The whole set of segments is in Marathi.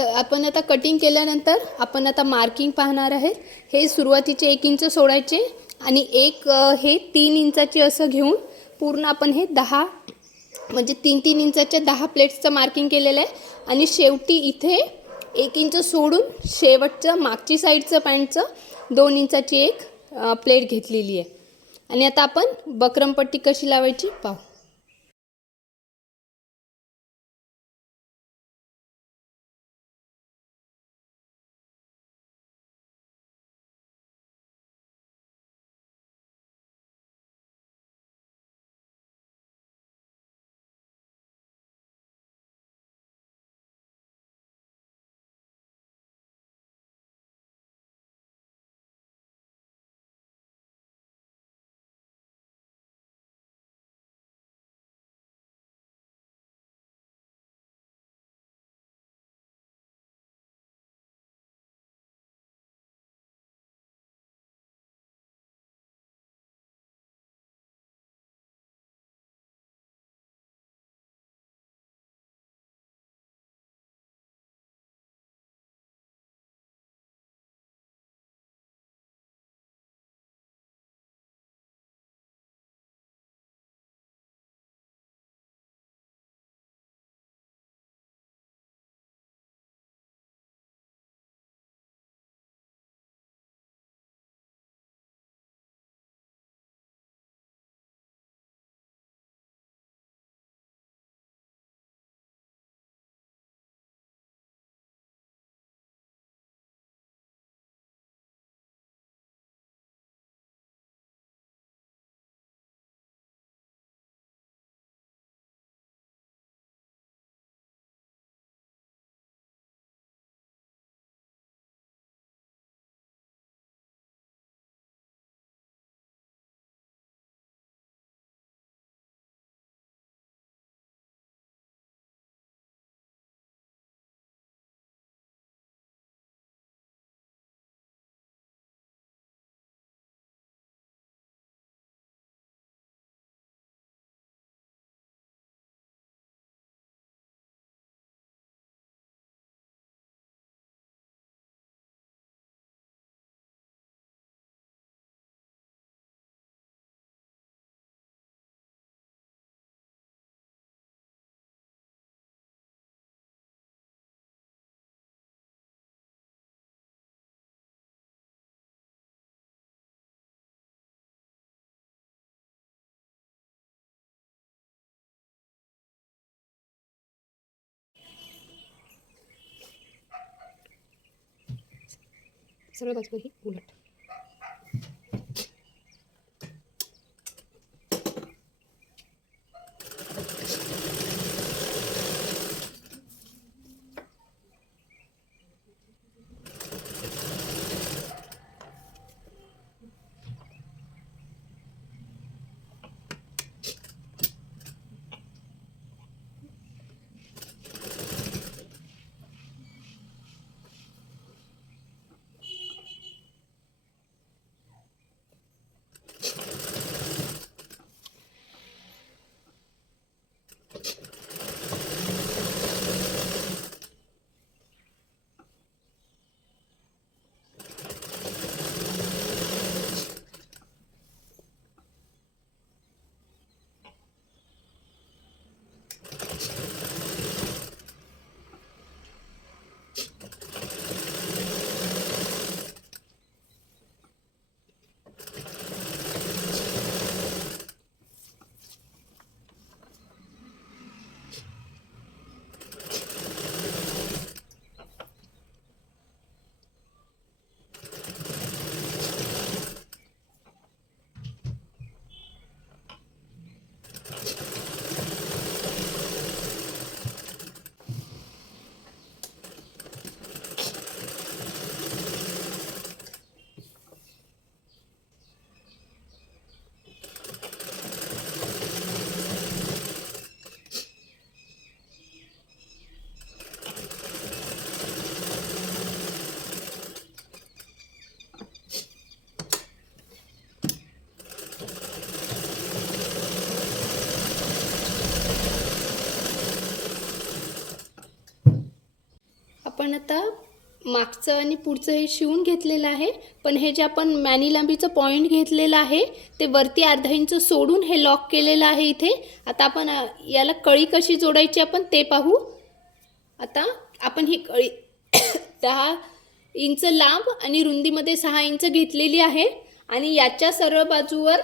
आपण आता कटिंग केल्यानंतर आपण आता मार्किंग पाहणार आहे। हे सुरुवातीचे 1 इंच सोडायचे आणि हे 3 इंचाचे असं घेऊन पूर्ण आपण हे 10 म्हणजे 3-3 इंचाच्या 10 प्लेट्सचं मार्किंग केलेलं आहे आणि शेवटी इथे 1 इंच सोडून शेवटचं मागची साईडचं पॅन्टचं 2 इंचाची एक प्लेट घेतलेली आहे। आणि आता आपण बकरमपट्टी कशी लावायची पाहू। सरळ बाजू ही उलट। आपण आता मागचं आणि पुढचं हे शिवून घेतलेलं आहे, पण हे जे आपण मॅनी लांबीचं पॉईंट घेतलेलं आहे ते वरती अर्धा इंच सोडून हे लॉक केलेलं आहे इथे. आता आपण याला कळी कशी जोडायची आपण ते पाहू. आता आपण ही कळी 10 इंच लांब आणि रुंदीमध्ये 6 इंच घेतलेली आहे आणि याच्या सरळ बाजूवर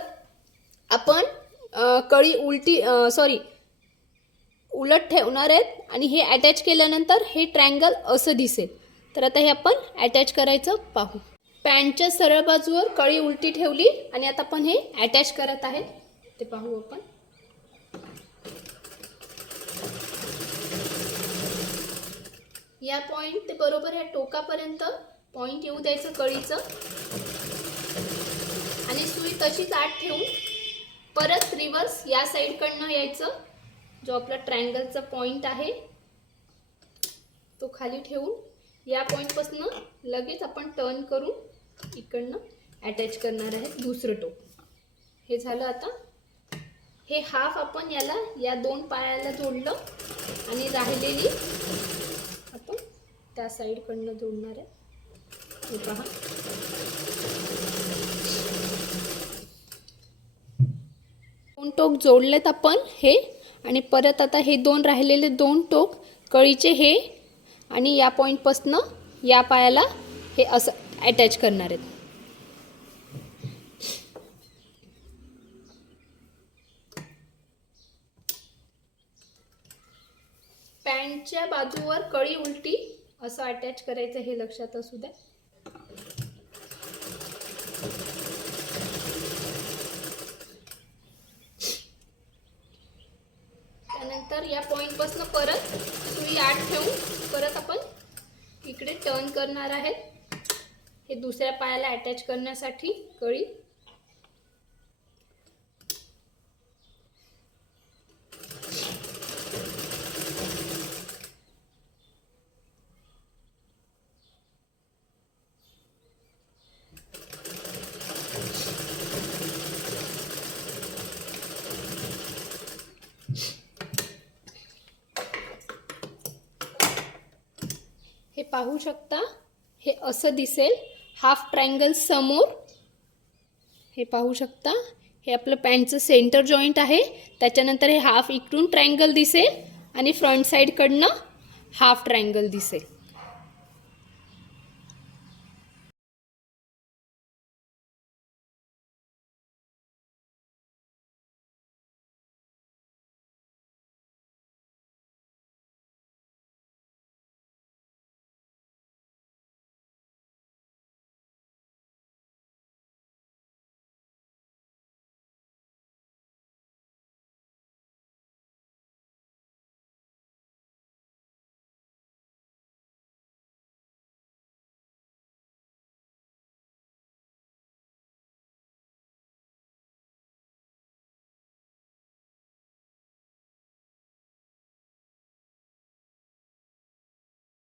आपण कळी उलट ठेवणार आहेत आणि हे अटॅच केल्यानंतर हे ट्रायंगल असं दिसेल. तर आता हे आपण अटॅच करायचं पाहू. पॅन्टच्या सरळ बाजूवर कळी उलटी ठेवली आणि आता आपण हे अटॅच करत आहे ते पाहू आपण. या पॉईंट ते बरोबर ह्या टोकापर्यंत पॉईंट येऊ द्यायचं कळीचं आणि सुई तशीच आत ठेवून परत रिवर्स या साईडकडनं यायचं. जो आपला ट्रायंगलचा पॉईंट आहे तो खाली ठेवून या पॉईंटपासून लगेच आपण टर्न करून इकडनं अटॅच करणार आहे दुसरं टोक. हे झालं. आता हे हाफ आपण याला या 2 पायाला जोडलं आणि राहिलेली आपण त्या साईडकडनं जोडणार आहे. हे पहा. दोन टोक जोडलेत आपण हे आणि परत आता हे 2 राहिलेले 2 टोक कळीचे हे आणि या पॉईंटपासून या पायाला हे असं अटॅच करणार आहेत. पॅन्टच्या बाजूवर कळी उलटी असं अटॅच करायचं हे लक्षात असू द्या. त्यानंतर या पॉईंटपासून परत सुई आत ठेवून परत आपण इकडे टर्न करणार आहे हे दुसऱ्या पायाला अटॅच करण्यासाठी कळी. हे पाहू शकता हे असं दिसेल. हाफ ट्रायंगल समोर हे पाहू शकता. हे आपलं पॅन्टचं सेंटर जॉईंट आहे. त्याच्यानंतर हे हाफ इकडून ट्रायंगल दिसेल आणि फ्रंट साईडकडनं हाफ ट्रायंगल दिसेल.